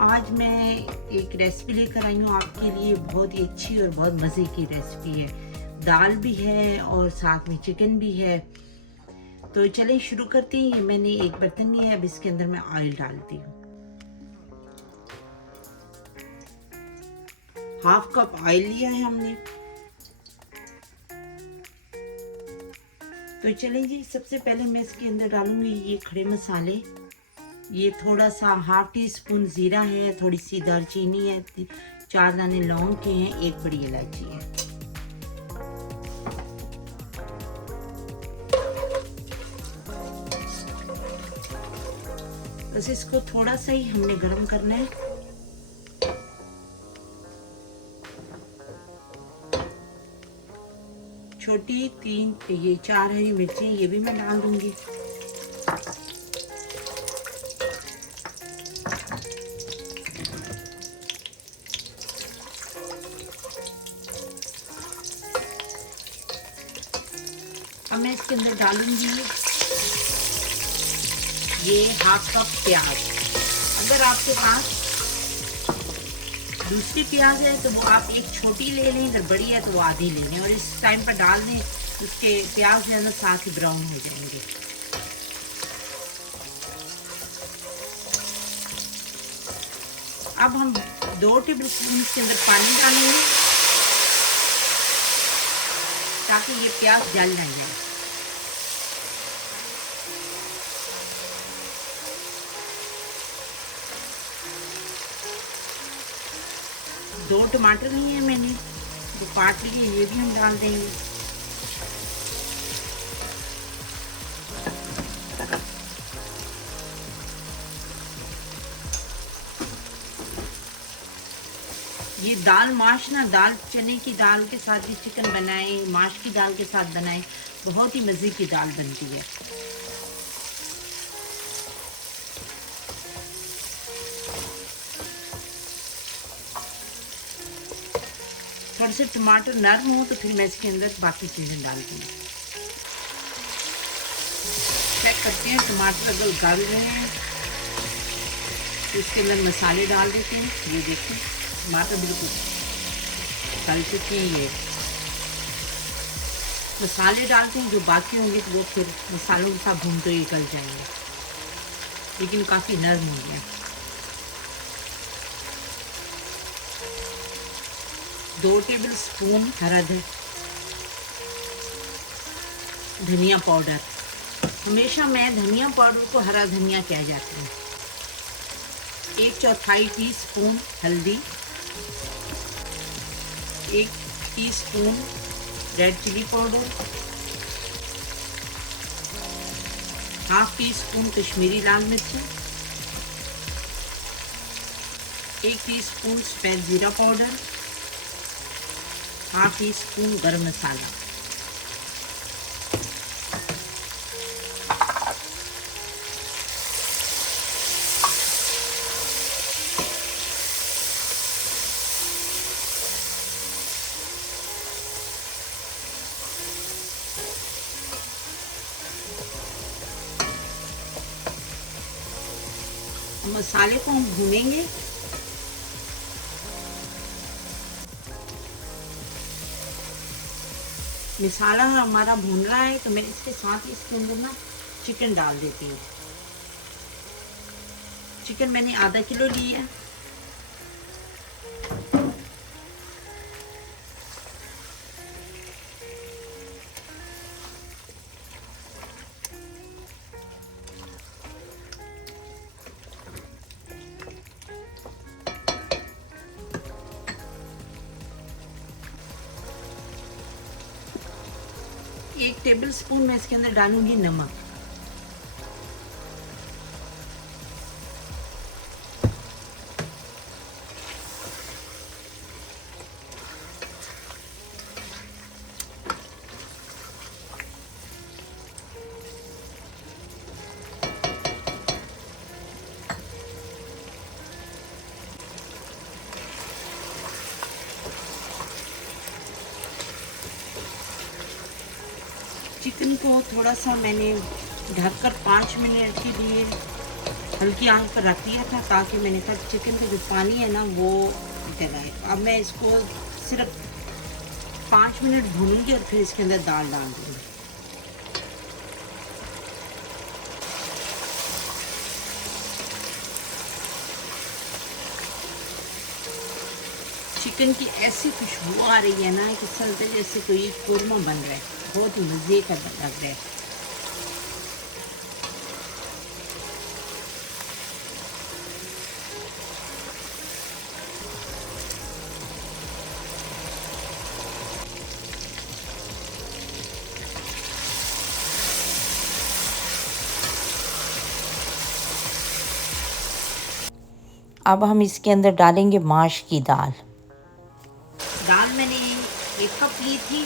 आज मैं एक रेसिपी लेकर आई हूँ आपके लिए। बहुत ही अच्छी और बहुत मज़े की रेसिपी है। दाल भी है और साथ में चिकन भी है। तो चलिए शुरू करते हैं। ये मैंने एक बर्तन लिया है, अब इसके अंदर मैं ऑयल डालती हूँ। हाफ कप ऑयल लिया है हमने। तो चलिए जी, सबसे पहले मैं इसके अंदर डालूंगी ये खड़े मसाले। ये थोड़ा सा हाफ टी स्पून ज़ीरा है, थोड़ी सी दालचीनी है, 4 दाने लौंग के हैं, एक बड़ी इलायची है। बस इसको थोड़ा सा ही हमने गरम करना है। छोटी 4 हरी मिर्चें, ये भी मैं डाल दूंगी। अब मैं इसके अंदर डालूंगी ये हाफ कप प्याज। अगर आपके पास दूसरी प्याज है तो वो आप एक छोटी ले लें, अगर बड़ी है तो वो आधी ले लें और इस टाइम पर डाल दें। उसके प्याज जो है ना साथ ही ब्राउन हो जाएंगे। अब हम 2 टेबल स्पून के अंदर पानी डालेंगे ताकि ये प्याज जल ना जाए। दो टमाटर लिए हैं मैंने, जो काट लिए, ये भी हम डाल देंगे। ये दाल माश ना, दाल चने की दाल के साथ भी चिकन बनाए, माश की दाल के साथ बनाए, बहुत ही मज़े की दाल बनती है। थोड़े से टमाटर नरम हो तो फिर मैं इसके अंदर बाकी चीज़ें डाल दूँगी। चेक करते हैं टमाटर अगर गल रहे हैं तो इसके अंदर मसाले डाल देते हैं। ये देखिए टमाटर बिल्कुल गल चुकी है। मसाले डालते हैं, जो बाकी होंगे तो वो फिर मसालों के साथ भूनते ही गल जाएंगे, लेकिन काफ़ी नरम हो गया। 2 टेबल स्पून हरा धनिया पाउडर। हमेशा मैं धनिया पाउडर को हरा धनिया कह जाती हूँ। 1/4 टीस्पून हल्दी, 1 teaspoon red chilli powder, half teaspoon Kashmiri लाल मिर्च, 1 टीस्पून सफ़ेद जीरा पाउडर, हाफ टी स्पून गरम मसाला। मसाले को हम भूनेंगे। मसाला हमारा भून रहा है तो मैं इसके साथ इसके अंदर ना चिकन डाल देती हूँ। चिकन मैंने आधा किलो लिया है। एक टेबल स्पून मैं इसके अंदर डालूंगी नमक। चिकन को थोड़ा सा मैंने ढककर 5 मिनट के लिए हल्की आंच पर रख दिया था ताकि मैंने कहा चिकन का जो पानी है ना वो जलाए। अब मैं इसको सिर्फ 5 मिनट भूनूंगी और फिर इसके अंदर दाल डाल दूँगी। चिकन की ऐसी खुशबू आ रही है ना कि चलते जैसे कोई कोरमा बन रहा है, बहुत मज़े का लग रहा है। अब हम इसके अंदर डालेंगे माश की दाल। दाल मैंने 1 कप ली थी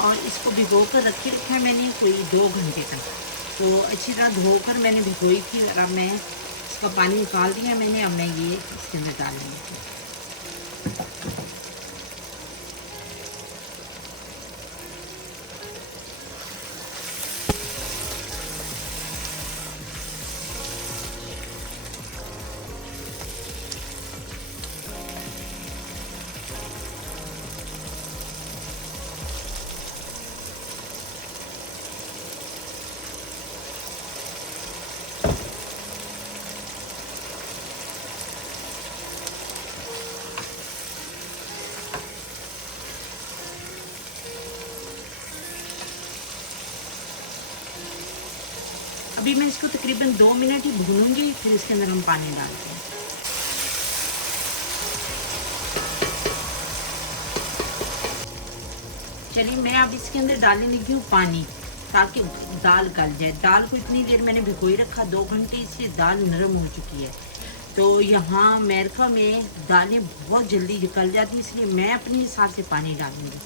और इसको भिगो कर रखा है मैंने कोई 2 घंटे तक। तो अच्छी तरह धोकर मैंने भिगोई थी और अब मैं इसका पानी निकाल दिया मैंने। अब मैं ये इसके अंदर डाल लूँगी। अभी मैं इसको तकरीबन 2 मिनट ही भूनूंगी, फिर इसके अंदर हम पानी डालते हैं। चलिए मैं अब इसके अंदर डालने लगी हूँ पानी ताकि दाल गल जाए। दाल को इतनी देर मैंने भिगोई रखा 2 घंटे, इसलिए दाल नरम हो चुकी है। तो यहाँ अमेरिका में दालें बहुत जल्दी गल जाती हैं, इसलिए मैं अपने हिसाब से पानी डालूंगी।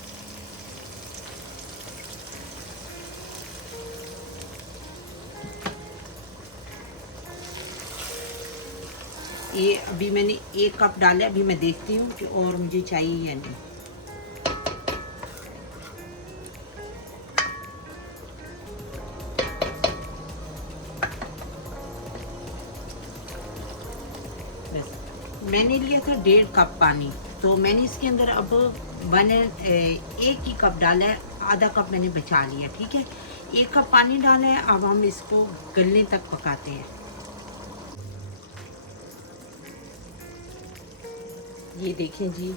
ये अभी मैंने 1 कप डाला, अभी मैं देखती हूँ कि और मुझे चाहिए या नहीं। मैंने लिया था 1.5 कप पानी, तो मैंने इसके अंदर अब 1 ही कप डाला है, आधा कप मैंने बचा लिया। ठीक है, 1 कप पानी डाला है। अब हम इसको गलने तक पकाते हैं। ये देखें जी,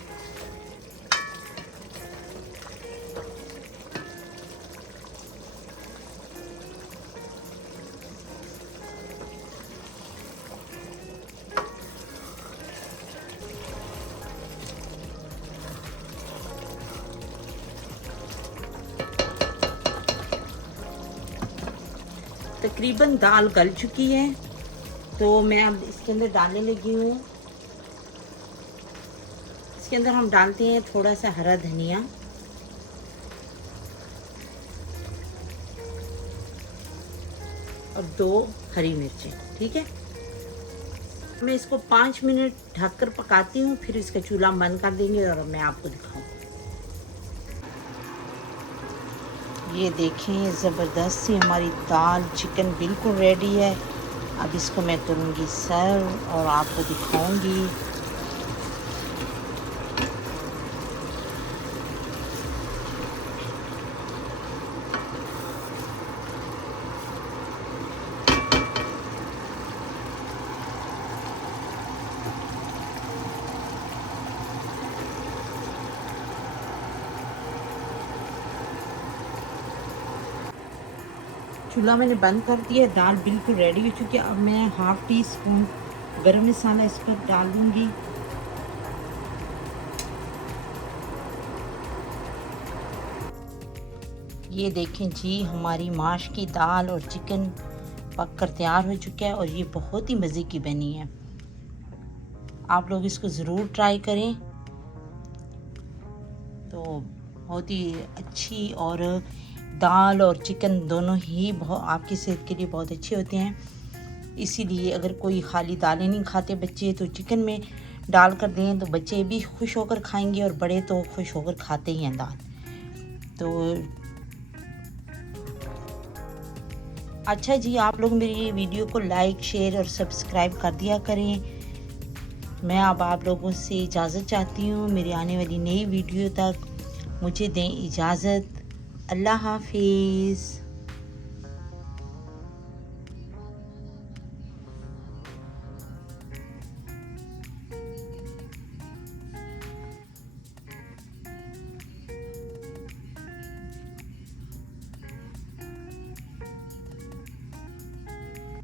तकरीबन दाल गल चुकी है, तो मैं अब इसके अंदर डालने लगी हूँ। इसके अंदर हम डालते हैं थोड़ा सा हरा धनिया और 2 हरी मिर्चें। ठीक है, मैं इसको 5 मिनट ढककर पकाती हूँ, फिर इसका चूल्हा बंद कर देंगे और मैं आपको दिखाऊँ। ये देखें, ज़बरदस्त सी हमारी दाल चिकन बिल्कुल रेडी है। अब इसको मैं करूँगी सर्व और आपको दिखाऊँगी। चूल्हा मैंने बंद कर दिया, दाल बिल्कुल रेडी हो चुकी है। अब मैं 1/2 टी स्पून गरम मसाला इस पर डाल दूँगी। ये देखें जी, हमारी माश की दाल और चिकन पक कर तैयार हो चुका है और ये बहुत ही मज़े की बनी है। आप लोग इसको ज़रूर ट्राई करें। तो बहुत ही अच्छी, और दाल और चिकन दोनों ही बहुत आपकी सेहत के लिए बहुत अच्छे होते हैं। इसीलिए अगर कोई खाली दालें नहीं खाते बच्चे, तो चिकन में डाल कर दें तो बच्चे भी खुश होकर खाएंगे और बड़े तो खुश होकर खाते ही हैं दाल। तो अच्छा जी, आप लोग मेरी वीडियो को लाइक शेयर और सब्सक्राइब कर दिया करें। मैं अब आप लोगों से इजाज़त चाहती हूँ। मेरी आने वाली नई वीडियो तक मुझे दें इजाज़त। अल्लाह हाफिज़।